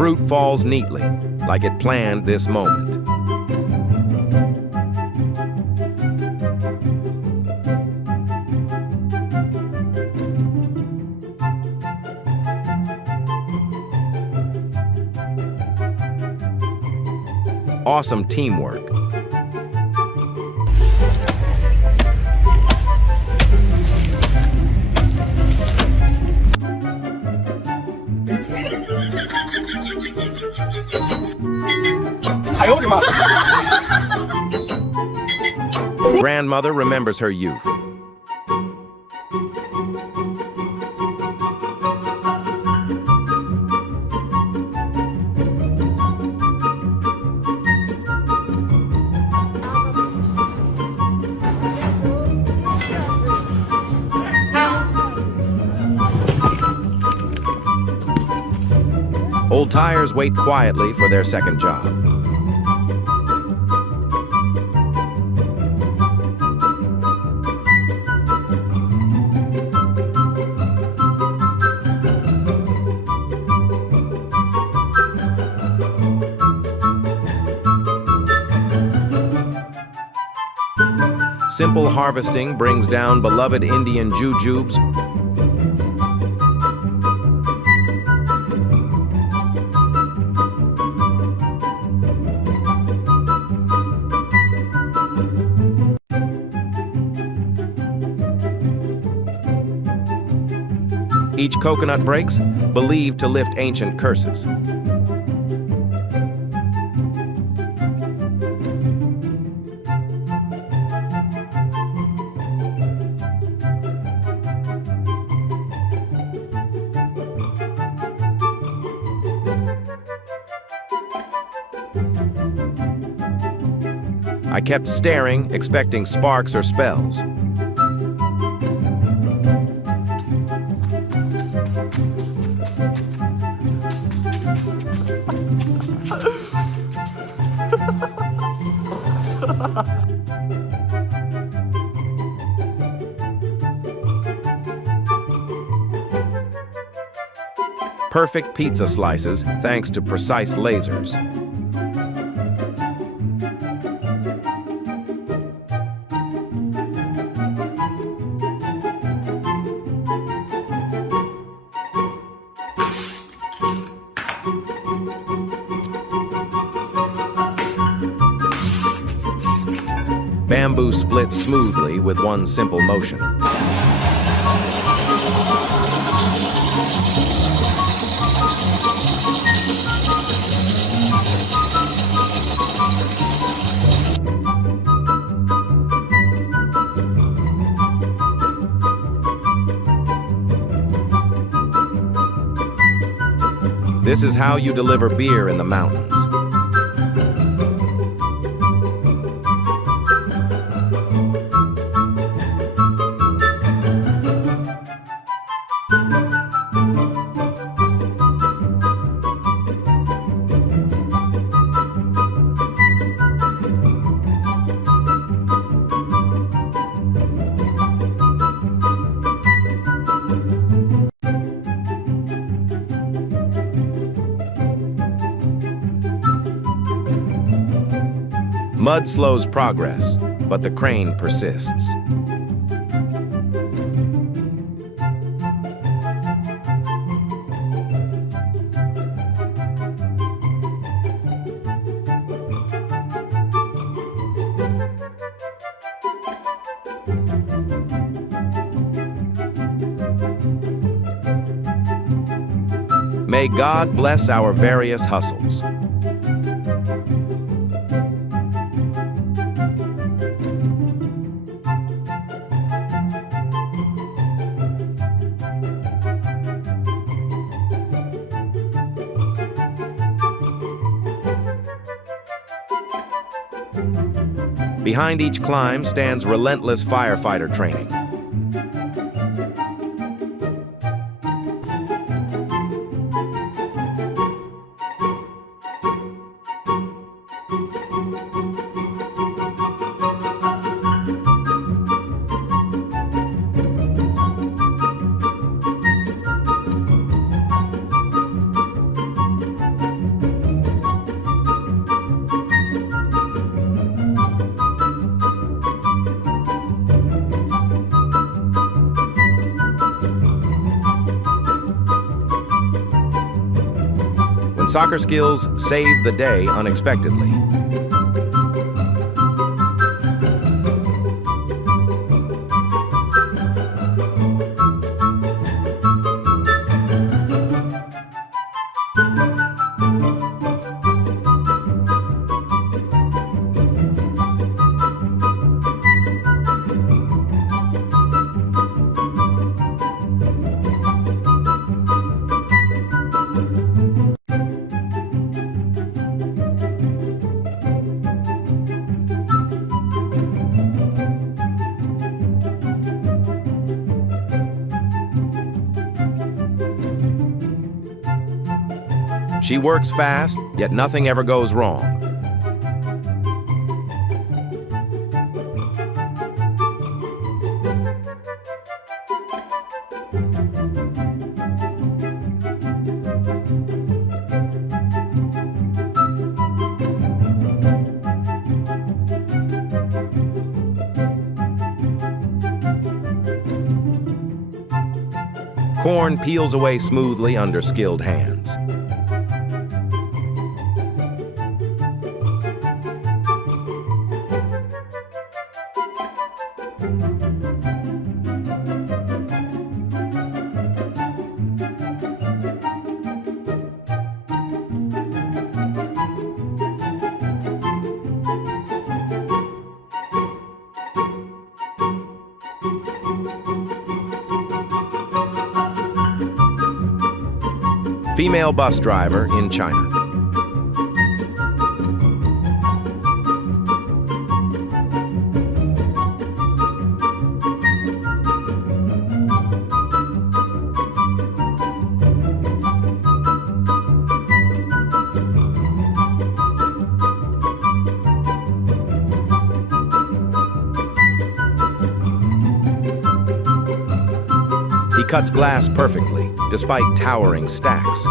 Fruit falls neatly, like it planned this moment. Awesome teamwork. Grandmother remembers her youth. Old tires wait quietly for their second job. Simple harvesting brings down beloved Indian jujubes. Each coconut breaks, believed to lift ancient curses. I kept staring, expecting sparks or spells. Perfect pizza slices thanks to precise lasers. Bamboo splits smoothly with one simple motion. This is how you deliver beer in the mountains. Mud slows progress, but the crane persists. May God bless our various hustles. Behind each climb stands relentless firefighter training. When soccer skills save the day unexpectedly. She works fast, yet nothing ever goes wrong. Corn peels away smoothly under skilled hands. Female bus driver in China. He cuts glass perfectly, despite towering stacks.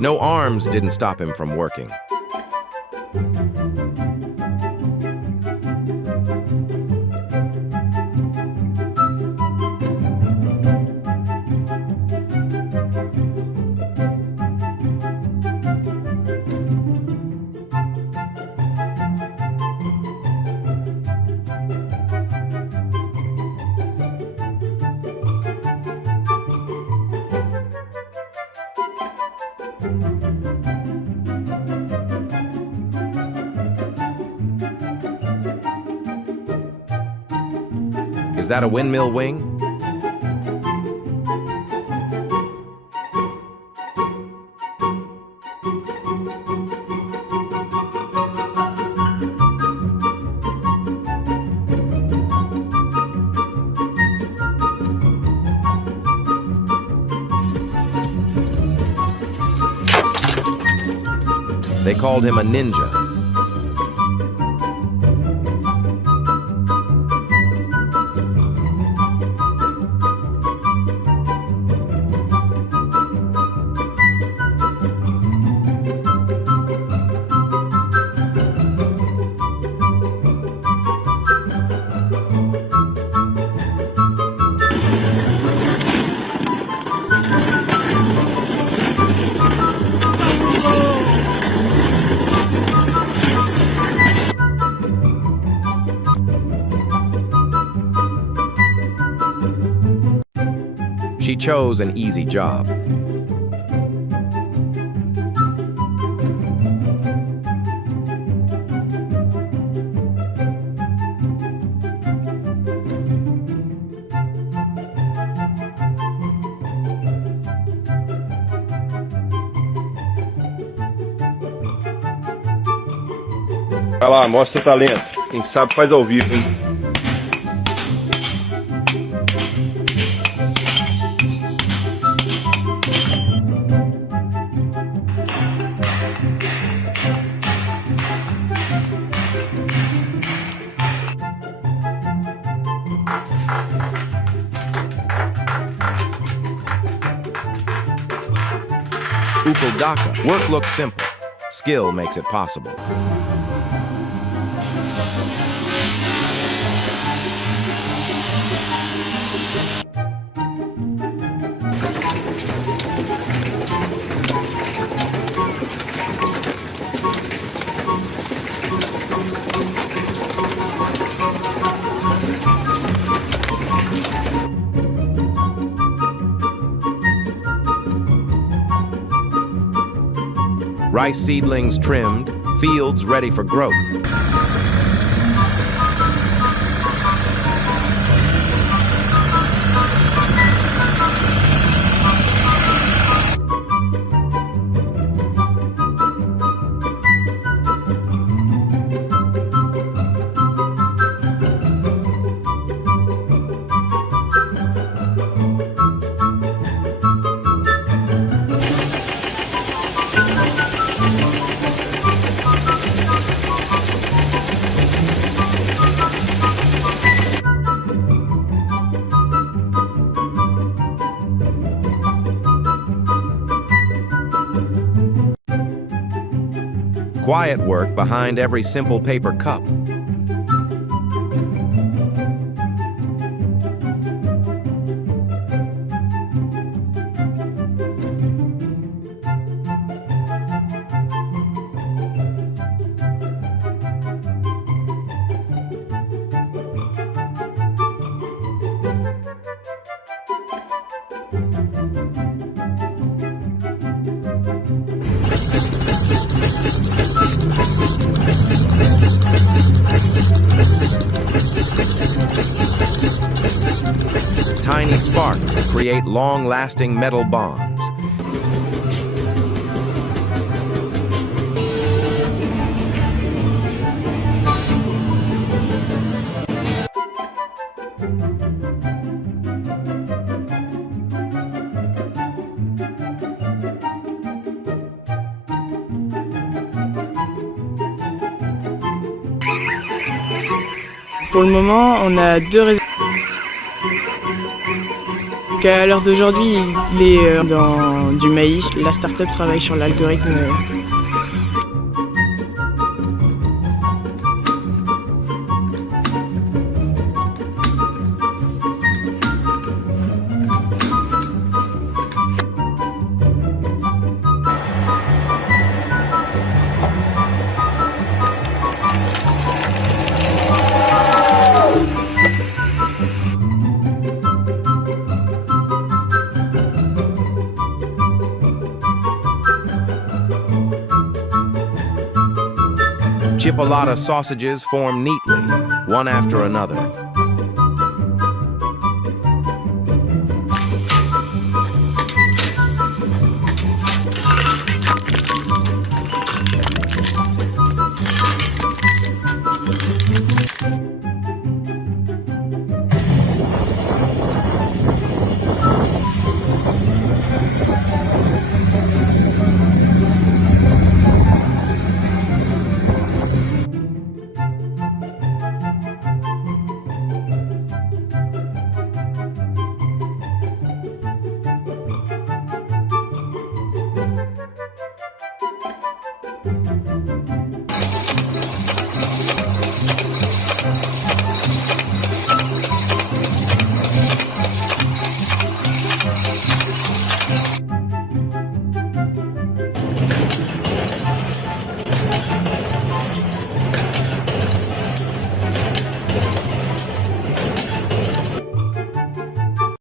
No arms didn't stop him from working. Is that a windmill wing? They called him a ninja. chose an easy job. Vai lá, mostra o talento. Quem sabe faz ao vivo, hein? Upadaka. Work looks simple. Skill makes it possible. Rice seedlings trimmed, fields ready for growth. Quiet work behind every simple paper cup. Tiny sparks create long-lasting metal bonds. Pour le moment, on a 2 résultats. À l'heure d'aujourd'hui, il est dans du maïs. La start-up travaille sur l'algorithme. Chipolata sausages form neatly, one after another.